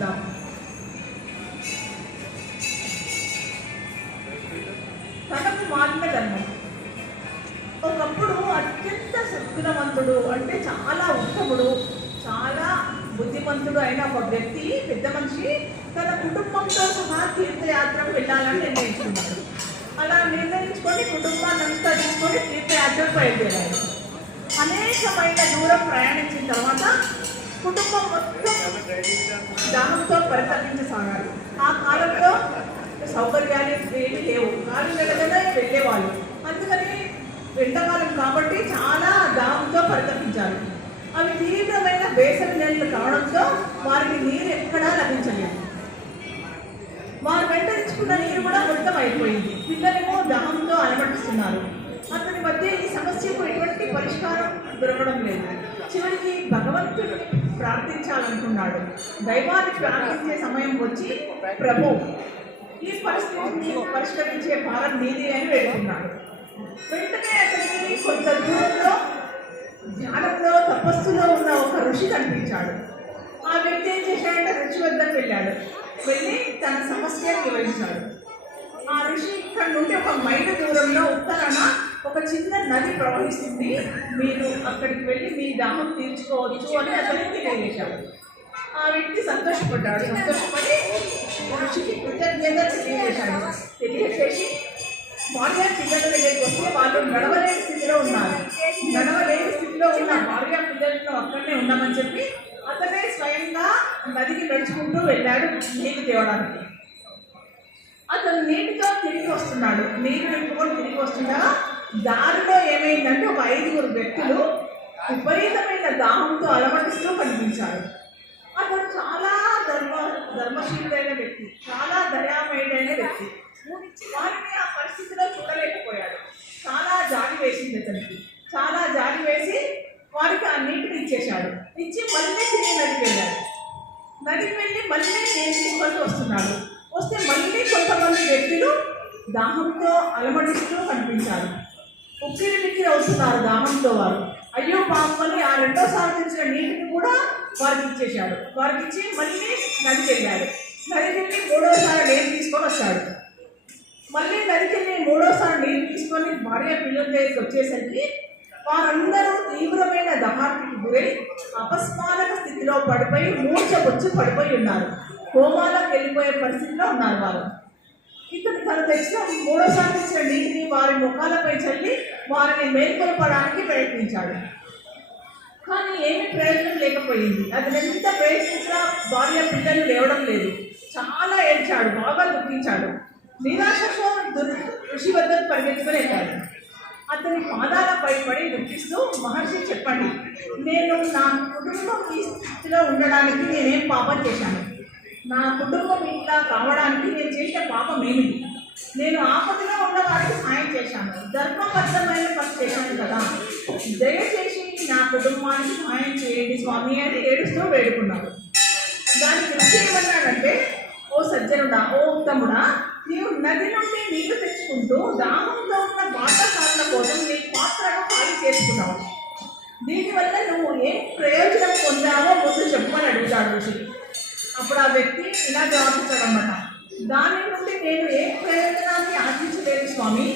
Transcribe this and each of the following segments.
తెలుసుకుందాం. తనకు మారిన ధర్మం. ఒకప్పుడు అత్యంత సద్గుణవంతుడు అంటే చాలా ఉత్తముడు, చాలా బుద్ధిమంతుడు అయిన ఒక వ్యక్తి, పెద్ద మనిషి తన కుటుంబంతో సహా తీర్థయాత్రకు వెళ్ళాలని నిర్ణయించుకున్నాడు. అలా నిర్ణయించుకొని కుటుంబాన్ని అంతా తీసుకొని తీర్థయాత్రకు బయలుదేరాడు. అనేకమైన దూరం ప్రయాణించిన తర్వాత కుటుంబం మొత్తం దాహంతో పరితపించసాగారు. ఆ కాలంలో సౌకర్యాలు ఏమీ లేవు, కాలు వెళ్ళగానే వెళ్ళేవాళ్ళు. అందుకని ఎండాకాలం కాబట్టి చాలా దాహంతో పరితపించారు. అవి తీవ్రమైన వేసవి నీళ్ళు కావడంతో వారికి నీరు ఎక్కడా లభించలేదు. వారు వెంటరించుకున్న నీరు కూడా మొత్తం అయిపోయింది. పిల్లలేమో దాహంతో అలమటిస్తున్నారు. అతని మధ్య ఈ సమస్యకు ఎటువంటి పరిష్కారం దొరకడం లేదు. చివరికి భగవంతుడిని ప్రార్థించాలనుకున్నాడు. దైవాన్ని ప్రార్థించే సమయం వచ్చి, ప్రభు ఈ పరిస్థితిని పరిష్కరించే భారం నీది అని వేడుకున్నాడు. వెంటనే అతనికి కొంత దూరంలో ధ్యానంలో తపస్సులో ఉన్న ఒక ఋషి కనిపించాడు. ఆ వ్యక్తి ఏం చేశాడంటే ఋషి వద్దకు వెళ్ళాడు. వెళ్ళి తన సమస్యను వివరించాడు. ఆ ఋషి ఇక్కడ నుండి ఒక మైలు దూరంలో ఉత్తరాన ఒక చిన్న నది ప్రవహిస్తుంది, మీరు అక్కడికి వెళ్ళి మీ దాహం తీర్చుకోవచ్చు అని అతనికి తెలియజేశాడు. ఆ వ్యక్తి సంతోషపడ్డాడు. సంతోషపడి ఋషికి కృతజ్ఞతలు తెలియజేసి భార్య పిల్లల దగ్గరికి వస్తే వాళ్ళు నడవలేని స్థితిలో ఉన్నారు. నడవలేని స్థితిలో ఉన్న భార్య పిల్లలతో అక్కడనే ఉన్నామని చెప్పి అతనే స్వయంగా నదికి నడుచుకుంటూ వెళ్ళాడు నీళ్ళు తేవడానికి. అతను నీటితో తిరిగి వస్తున్నాడు. నీరు నింపుకొని తిరిగి వస్తుండగా దారిలో ఏమైందంటే ఒక 5 వ్యక్తులు విపరీతమైన దాహంతో అలమటిస్తూ కనిపించారు. అతను చాలా ధర్మశీలుడైన వ్యక్తి, చాలా దయామయుడైన వ్యక్తి. వారిని ఆ పరిస్థితిలో చూడలేకపోయాడు. చాలా జాలి వేసింది అతనికి. చాలా జాలి వేసి వారికి ఆ నీటిని ఇచ్చేశాడు. ఇచ్చి మళ్ళీ తిరిగి నదికి వెళ్ళాడు. నదికి వెళ్ళి మళ్ళీ నీరు తీసుకొని వస్తున్నాడు. వస్తే మళ్ళీ కొంతమంది వ్యక్తులు దాహంతో అలమటిస్తూ కనిపించారు. ఉక్కిరి బిక్కిరి అవుతున్నారు దాహంతో. వారు అయ్యో పాపని ఆ రెండోసారి తెచ్చిన నీటిని కూడా వారికి ఇచ్చేశాడు. వారికి ఇచ్చి మళ్ళీ నదికి వెళ్ళాడు. నదికి వెళ్ళి 3వసారి నీరు తీసుకొని వచ్చాడు. మళ్ళీ నదికి వెళ్ళి 3వసారి నీరు తీసుకొని భార్య పిల్లల దగ్గరికి వచ్చేసరికి వారందరూ తీవ్రమైన దాహానికి గురై అపస్మారక స్థితిలో పడిపోయి మూర్ఛ పడిపోయి ఉన్నారు. హోమాలకు వెళ్ళిపోయే పరిస్థితిలో ఉన్నారు వారు. ఇతను తను తెచ్చిన 3వసారి తెచ్చిన నీటిని వారి ముఖాలపై చల్లి వారిని మేల్కొల్పడానికి ప్రయత్నించాడు. కానీ ఏమీ ప్రయోజనం లేకపోయింది. అది ఎంత ప్రయత్నించినా భార్య పిల్లలు లేవడం లేదు. చాలా ఏడ్చాడు, బాగా దుఃఖించాడు. నిరాశతో ఋషి వద్దకు పరిగెత్తుకుని వెళ్ళాడు. అతని పాదాలపై పడి దుఃఖిస్తూ, మహర్షి చెప్పండి, నేను నా కుటుంబం ఈ స్థితిలో ఉండడానికి నేనేం పాపం చేశాను? నా కుటుంబం ఇట్లా కావడానికి నేను చేసిన పాపం ఏమిటి? నేను ఆపదలో ఉన్న వారికి సాయం చేశాను, ధర్మబద్ధమైన పని చేశాను కదా, దయచేసి నా కుటుంబానికి సాయం చేయండి స్వామి అని ఏడుస్తూ వేడుకున్నాడు. దానికి ఋషి ఏమన్నాడంటే, ఓ సజ్జనుడా, ఓ ఉత్తముడా, నీవు నది నుండి నీళ్లు తెచ్చుకుంటూ దాహంతో ఉన్న వాటాకారుల కోసం నీ పాత్రను ఖాళీ చేసుకున్నావు. దీనివల్ల నువ్వు ఏం ప్రయోజనం పొందావో ముందు చెప్పమని అడుగుతాడు ఋషి. అప్పుడు ఆ వ్యక్తి ఇలా జవాబిస్తాడన్నమాట, దాని నుండి నేను ఏ ప్రయోజనాన్ని ఆశించలేదు స్వామి,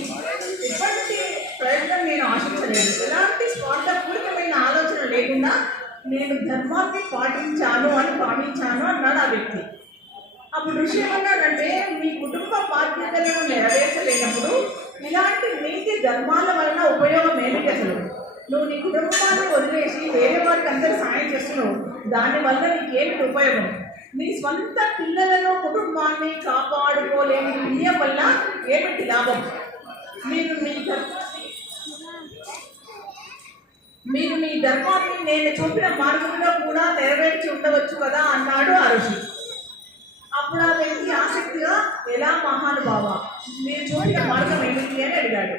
ఎటువంటి ప్రయోజనం నేను ఆశించలేదు, ఎలాంటి స్వార్థపూరితమైన ఆలోచన లేకుండా నేను ధర్మాన్ని పాటించాను అని భావించాను అన్నాడు ఆ వ్యక్తి. అప్పుడు ఋషి ఏమన్నాడంటే, మీ కుటుంబ బాధ్యతలను నెరవేర్చలేనప్పుడు ఇలాంటి నీతి ధర్మాల వలన ఉపయోగం ఏమిటి? అసలు నువ్వు నీ కుటుంబాన్ని వదిలేసి వేరే వారికి అందరూ సాయం చేస్తున్నావు, దానివల్ల నీకేమిటి ఉపయోగం? నీ స్వంత పిల్లలను కుటుంబాన్ని కాపాడుకోలేని పుణ్యం వల్ల ఏమిటి లాభం? మీరు మీ ధర్మాన్ని నేను చూపిన మార్గంలో కూడా నెరవేర్చి ఉండవచ్చు కదా అన్నాడు ఆ ఋషి. అప్పుడు ఆ వ్యక్తి ఆసక్తిగా, ఎలా మహానుభావ, మీరు చూపిన మార్గం ఏమిటి అని అడిగాడు.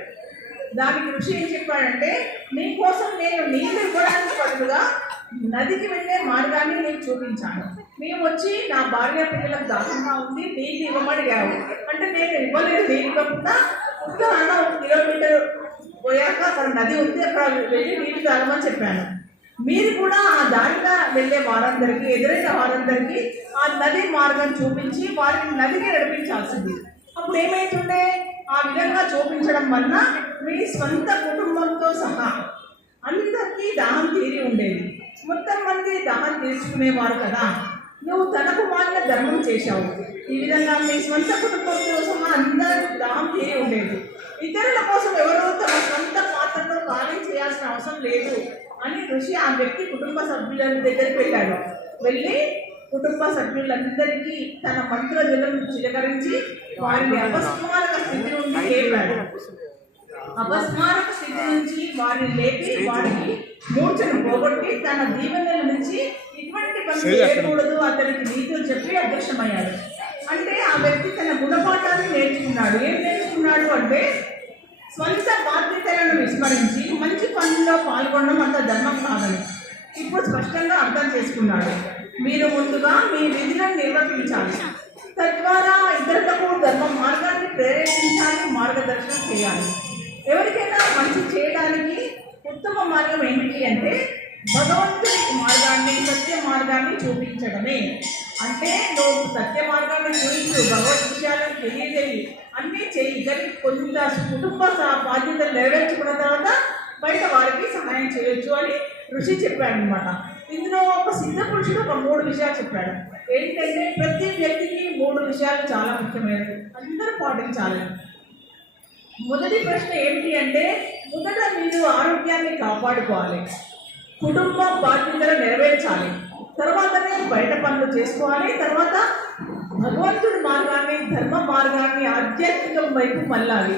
దానికి ఋషి ఏం చెప్పాడంటే, మీకోసం నేను నీళ్ళు ఇవ్వడానికి బదులుగా నదికి వెళ్ళే మార్గాన్ని నేను చూపించాను. మేము వచ్చి నా భార్య పిల్లలకు దాహంగా ఉంది, నీళ్ళు ఇవ్వమడిగావు అంటే నేను ఇవ్వలేదు. నీళ్ళు ఇవ్వకుండా ఉత్తరాన 1 కిలోమీటర్ పోయాక అక్కడ నది ఉంది, అక్కడ వెళ్ళి నీళ్ళు తాగమని చెప్పాను. మీరు కూడా ఆ దారిగా వెళ్ళే వారందరికీ, ఎదురైన వారందరికీ ఆ నది మార్గం చూపించి వారిని నదికి నడిపించాల్సింది. అప్పుడు ఏమైతుండే, ఆ విధంగా చూపించడం వలన మీ స్వంత కుటుంబంతో సహా అందరికీ దాహం తీరి ఉండేది. మొత్తం మంది దాహం తీర్చుకునేవారు కదా. నువ్వు తనకు మాలిన ధర్మం చేశావు. ఈ విధంగా మీ స్వంత కుటుంబంతో సహా అందరూ దాహం తీరి ఉండేది. ఇతరుల కోసం ఎవరో తమ సొంత పాత్రలో ఖాళీ చేయాల్సిన అవసరం లేదు అని ఋషి ఆ వ్యక్తి కుటుంబ సభ్యుల దగ్గరికి వెళ్ళాడు. వెళ్ళి కుటుంబ సభ్యులందరికీ తన మంత్ర జలం చిలకరించి వారిని అపస్మారక స్థితి నుండి లేపాడు. అపస్మారక స్థితి నుంచి వారిని లేపి వారికి మూర్ఛను పోగొట్టి తన దీవెనల నుంచి ఇటువంటి పని చేయకూడదు అతనికి నీతులు చెప్పి అదృశ్యమయ్యాడు. అంటే ఆ వ్యక్తి తన గుణపాఠాన్ని నేర్చుకున్నాడు. ఏం నేర్చుకున్నాడు అంటే స్వంత బాధ్యతలను విస్మరించి మంచి పనుల్లో పాల్గొనడం అంత ధర్మం కాదని ఇప్పుడు స్పష్టంగా అర్థం చేసుకున్నాడు. మీరు ముందుగా మీ విధులను నిర్వర్తించాలి, తద్వారా ఇతరులకు ధర్మ మార్గాన్ని ప్రేరేపించాలి, మార్గదర్శనం చేయాలి. ఎవరికైనా మంచి చేయడానికి ఉత్తమ మార్గం ఏమిటి అంటే భగవంతుడి మార్గాన్ని, సత్య మార్గాన్ని చూపించడమే. అంటే నువ్వు సత్య మార్గాన్ని చూపించు, భగవద్ విషయాలను తెలియజేయి, అన్నీ చేయి. కానీ కొంత కుటుంబ బాధ్యతలు నెరవేర్చుకున్న తర్వాత బయట వారికి సహాయం చేయొచ్చు అని ఋషి చెప్పాడు అనమాట. ఇందులో ఒక సిద్ధ పురుషుడు ఒక 3 విషయాలు చెప్పాడు. ఏంటంటే ప్రతి వ్యక్తికి 3 విషయాలు చాలా ముఖ్యమైనవి, అందరూ పాటించాలి. మొదటి ప్రశ్న ఏమిటి అంటే మొదట మీరు ఆరోగ్యాన్ని కాపాడుకోవాలి, కుటుంబ బాధ్యతలు నెరవేర్చాలి, తర్వాతనే బయట పనులు చేసుకోవాలి, తర్వాత భగవంతుడి మార్గాన్ని, ధర్మ మార్గాన్ని, ఆధ్యాత్మికం వైపు మళ్ళాలి.